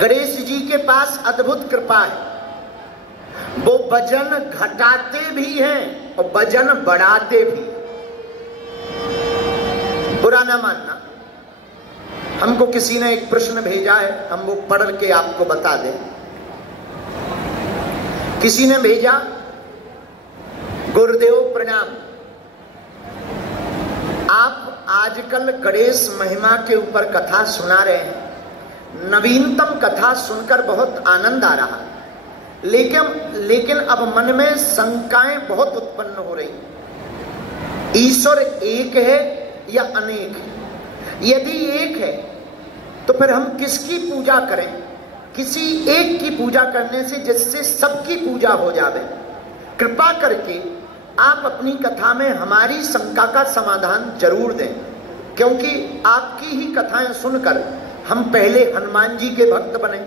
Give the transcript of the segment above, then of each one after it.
गणेश जी के पास अद्भुत कृपा है, वो वजन घटाते भी हैं और वजन बढ़ाते भी। बुरा ना मानना, हमको किसी ने एक प्रश्न भेजा है, हम वो पढ़ के आपको बता दें। किसी ने भेजा, गुरुदेव प्रणाम, आप आजकल गणेश महिमा के ऊपर कथा सुना रहे हैं, नवीनतम कथा सुनकर बहुत आनंद आ रहा, लेकिन अब मन में शंकाएं बहुत उत्पन्न हो रही। ईश्वर एक है या अनेक है? यदि एक है तो फिर हम किसकी पूजा करें? किसी एक की पूजा करने से जिससे सबकी पूजा हो जावे। कृपा करके आप अपनी कथा में हमारी शंका का समाधान जरूर दें, क्योंकि आपकी ही कथाएं सुनकर हम पहले हनुमान जी के भक्त बने,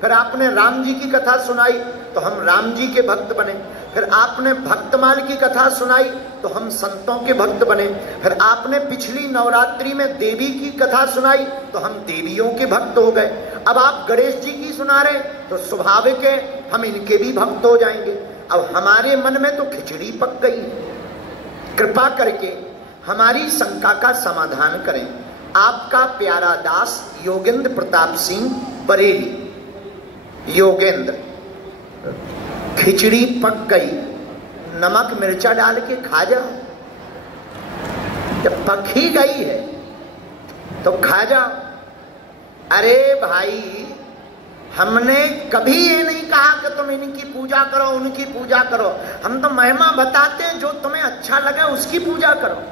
फिर आपने राम जी की कथा सुनाई तो हम राम जी के भक्त बने, फिर आपने भक्तमाल की कथा सुनाई तो हम संतों के भक्त बने, फिर आपने पिछली नवरात्रि में देवी की कथा सुनाई तो हम देवियों के भक्त हो गए। अब आप गणेश जी की सुना रहे तो स्वाभाविक है हम इनके भी भक्त हो जाएंगे। अब हमारे मन में तो खिचड़ी पक गई। कृपा करके हमारी शंका का समाधान करें। आपका प्यारा दास योगेंद्र प्रताप सिंह बरेली। योगेंद्र, खिचड़ी पक गई, नमक मिर्चा डाल के खा जाओ। जब पक ही गई है तो खा जाओ। अरे भाई, हमने कभी ये नहीं कहा कि तुम इनकी पूजा करो उनकी पूजा करो, हम तो महिमा बताते हैं, जो तुम्हें अच्छा लगे उसकी पूजा करो।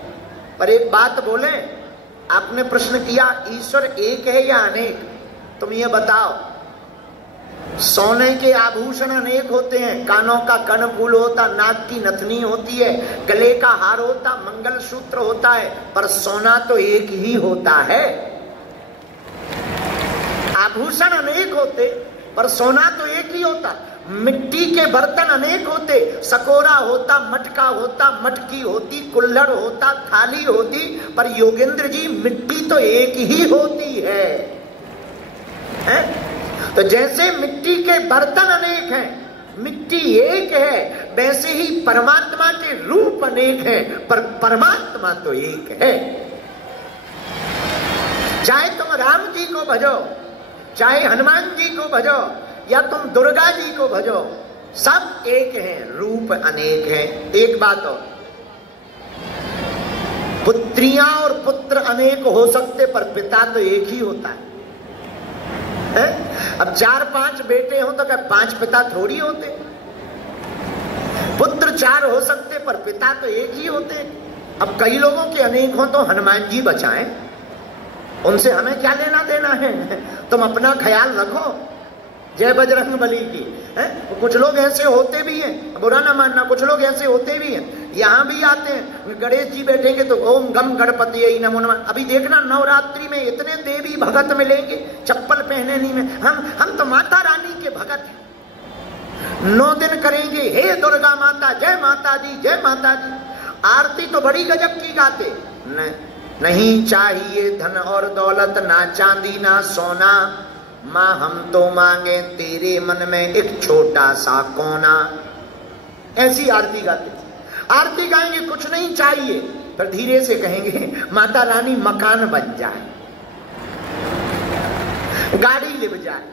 पर एक बात बोले, आपने प्रश्न किया ईश्वर एक है या अनेक, तुम ये बताओ। सोने के आभूषण अनेक होते हैं, कानों का कर्णफूल होता, नाक की नथनी होती है, गले का हार होता, मंगलसूत्र होता है, पर सोना तो एक ही होता है। आभूषण अनेक होते पर सोना तो एक ही होता। मिट्टी के बर्तन अनेक होते, सकोरा होता, मटका होता, मटकी होती, कुल्हड़ होता, थाली होती, पर योगेंद्र जी मिट्टी तो एक ही होती है, हैं? तो जैसे मिट्टी के बर्तन अनेक हैं, मिट्टी एक है, वैसे ही परमात्मा के रूप अनेक हैं, पर परमात्मा तो एक है। चाहे तुम राम जी को भजो, चाहे हनुमान जी को भजो, या तुम दुर्गा जी को भजो, सब एक हैं, रूप अनेक हैं। एक बात और, पुत्रियां और पुत्र अनेक हो सकते पर पिता तो एक ही होता है। अब 4-5 बेटे हो तो क्या 5 पिता थोड़ी होते? पुत्र 4 हो सकते पर पिता तो एक ही होते। अब कई लोगों के अनेक हो तो हनुमान जी बचाएं, उनसे हमें क्या लेना देना है? तुम अपना ख्याल रखो। जय बजरंग बली की। कुछ लोग ऐसे होते भी हैं, बुरा ना मानना, कुछ लोग ऐसे होते भी हैं, यहाँ भी आते हैं, गणेश जी बैठेंगे तो ओम गम गणपति नमो नमः। अभी देखना नवरात्रि में इतने देवी भगत मिलेंगे, चप्पल पहने नहीं में, हम तो माता रानी के भगत हैं। 9 दिन करेंगे हे दुर्गा माता, जय माता दी, जय माता दी। आरती तो बड़ी गजब की गाते। नहीं चाहिए धन और दौलत, ना चांदी ना सोना, माँ हम तो मांगे तेरे मन में एक छोटा सा कोना। ऐसी आरती गाते। आरती गाएंगे कुछ नहीं चाहिए, पर धीरे से कहेंगे माता रानी मकान बन जाए, गाड़ी लिप जाए।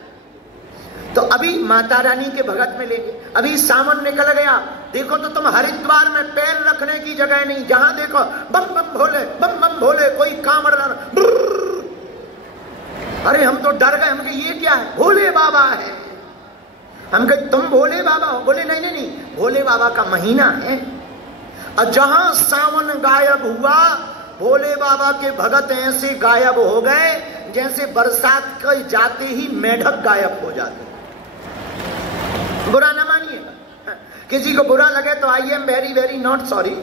तो अभी माता रानी के भगत में लेंगे। अभी सावन निकल गया, देखो तो तुम हरिद्वार में पैर रखने की जगह नहीं, जहां देखो बम बम भोले, बम बम भोले, कोई कांवड़। अरे हम तो डर गए, हम कहे ये क्या है? भोले बाबा है। हम कहे तुम भोले बाबा हो? बोले नहीं नहीं नहीं, भोले बाबा का महीना है। और जहां सावन गायब हुआ, भोले बाबा के भगत ऐसे गायब हो गए जैसे बरसात के जाते ही मेढक गायब हो जाते। बुरा ना मानिएगा, किसी को बुरा लगे तो I am very very not sorry.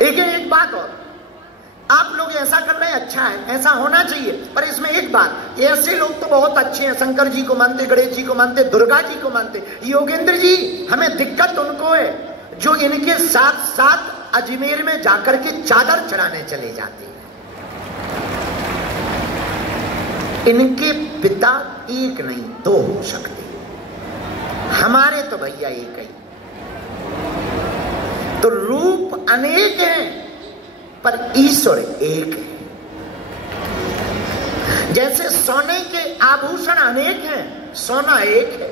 लेकिन एक बात और, आप लोग ऐसा कर रहे हैं, अच्छा है, ऐसा होना चाहिए, पर इसमें एक बात, ऐसे लोग तो बहुत अच्छे हैं, शंकर जी को मानते, गणेश जी को मानते, दुर्गा जी को मानते। योगेंद्र जी, हमें दिक्कत उनको है जो इनके साथ साथ अजमेर में जाकर के चादर चढ़ाने चले जाते हैं। इनके पिता एक नहीं दो हो सकते, हमारे तो भैया एक ही। तो रूप अनेक हैं पर ईश्वर एक है। जैसे सोने के आभूषण अनेक हैं, सोना एक है।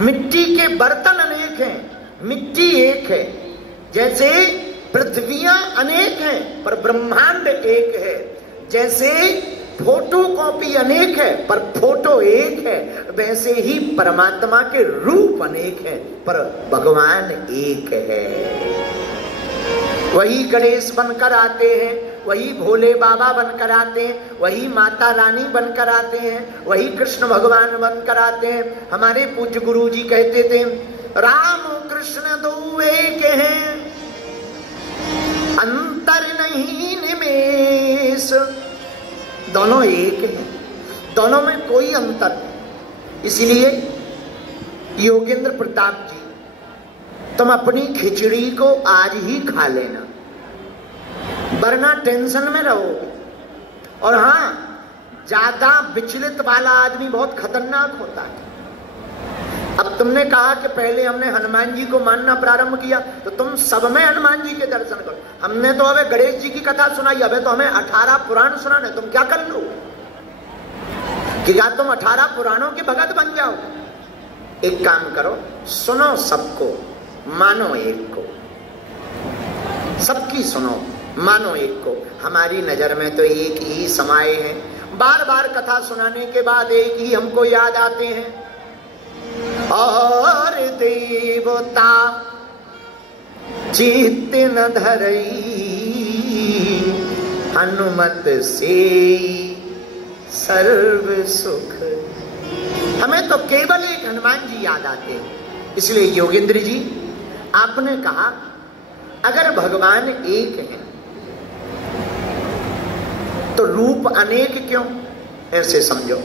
मिट्टी के बर्तन अनेक हैं, मिट्टी एक है। जैसे पृथ्वियां अनेक हैं पर ब्रह्मांड एक है। जैसे फोटो कॉपी अनेक है पर फोटो एक है, वैसे ही परमात्मा के रूप अनेक है पर भगवान एक है। वही गणेश बनकर आते हैं, वही भोले बाबा बनकर आते हैं, वही माता रानी बनकर आते हैं, वही कृष्ण भगवान बनकर आते हैं। हमारे पूज्य गुरु जी कहते थे, राम कृष्ण दो एक हैं, अंतर नहीं निमेष। दोनों एक हैं, दोनों में कोई अंतर नहीं। इसलिए योगेंद्र प्रताप जी, तुम अपनी खिचड़ी को आज ही खा लेना, वरना टेंशन में रहोगे। और हाँ, ज्यादा विचलित वाला आदमी बहुत खतरनाक होता है। अब तुमने कहा कि पहले हमने हनुमान जी को मानना प्रारंभ किया, तो तुम सब में हनुमान जी के दर्शन करो। हमने तो अबे गणेश जी की कथा सुनाई, अबे तो हमें 18 पुराण सुनाने, तुम क्या कर लो कि क्या तुम 18 पुराणों के भगत बन जाओ? एक काम करो, सुनो सबको, मानो एक को। सबकी सुनो, मानो एक को। हमारी नजर में तो एक ही समाये हैं। बार बार कथा सुनाने के बाद एक ही हमको याद आते हैं, और देवता चित्त न धरई, हनुमत से सर्व सुख। हमें तो केवल एक हनुमान जी याद आते हैं। इसलिए योगेंद्र जी, आपने कहा अगर भगवान एक है तो रूप अनेक क्यों? ऐसे समझो,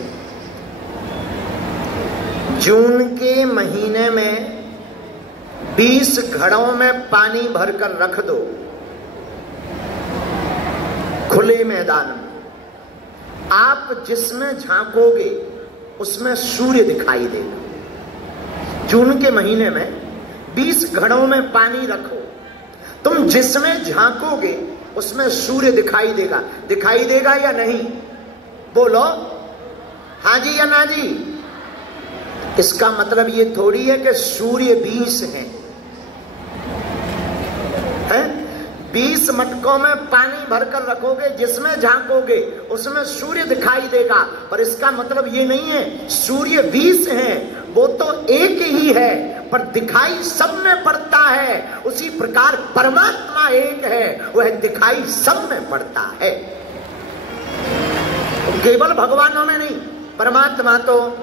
जून के महीने में 20 घड़ों में पानी भरकर रख दो खुले मैदान में, आप जिसमें झांकोगे उसमें सूर्य दिखाई देगा। जून के महीने में 20 घड़ों में पानी रखो, तुम जिसमें झांकोगे उसमें सूर्य दिखाई देगा। दिखाई देगा या नहीं? बोलो हाँ जी या ना जी। इसका मतलब ये थोड़ी है कि सूर्य 20 हैं। 20 मटकों में पानी भरकर रखोगे, जिसमें झांकोगे उसमें सूर्य दिखाई देगा, पर इसका मतलब ये नहीं है सूर्य 20 हैं। वो तो एक ही है पर दिखाई सब में पड़ता है। उसी प्रकार परमात्मा एक है, वह दिखाई सब में पड़ता है। केवल भगवानों में नहीं, परमात्मा तो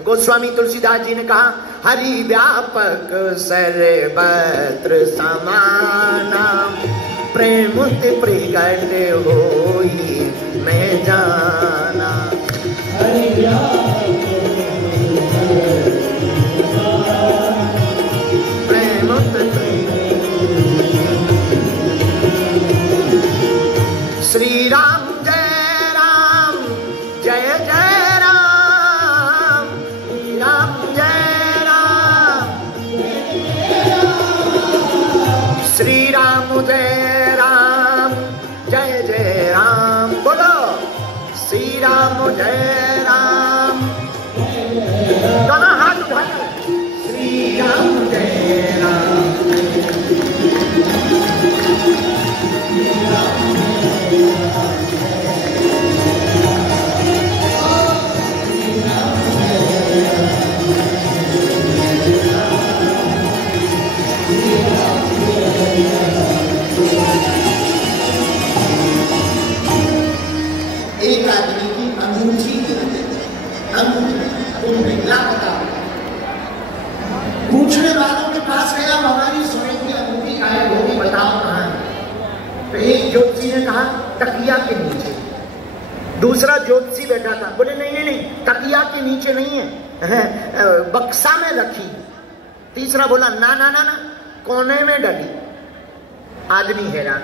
गोस्वामी तुलसीदास जी ने कहा, हरि व्यापक सर्वत्र समाना, प्रेम प्रगट होई मैं जाना। हरि व्यापक प्रेम श्री राम जय जय राम, राम जय राम, श्री राम जय राम, जय जय राम। बोलो श्री राम जय राम, दोनों हाथ उठाए, श्री राम जय राम। एक आदमी की अंगूठी लापता, पूछने वालों के पास गया, हमारी सोने की अंगूठी गायब होगी, बताओ कहाँ है? तो एक ज्योतिषी ने कहा तकिया के नीचे। दूसरा ज्योतिषी बैठा था, बोले नहीं नहीं, तकिया के नीचे नहीं है, बक्सा में रखी। तीसरा बोला ना ना ना ना, कोने में डली। आदमी हैरान,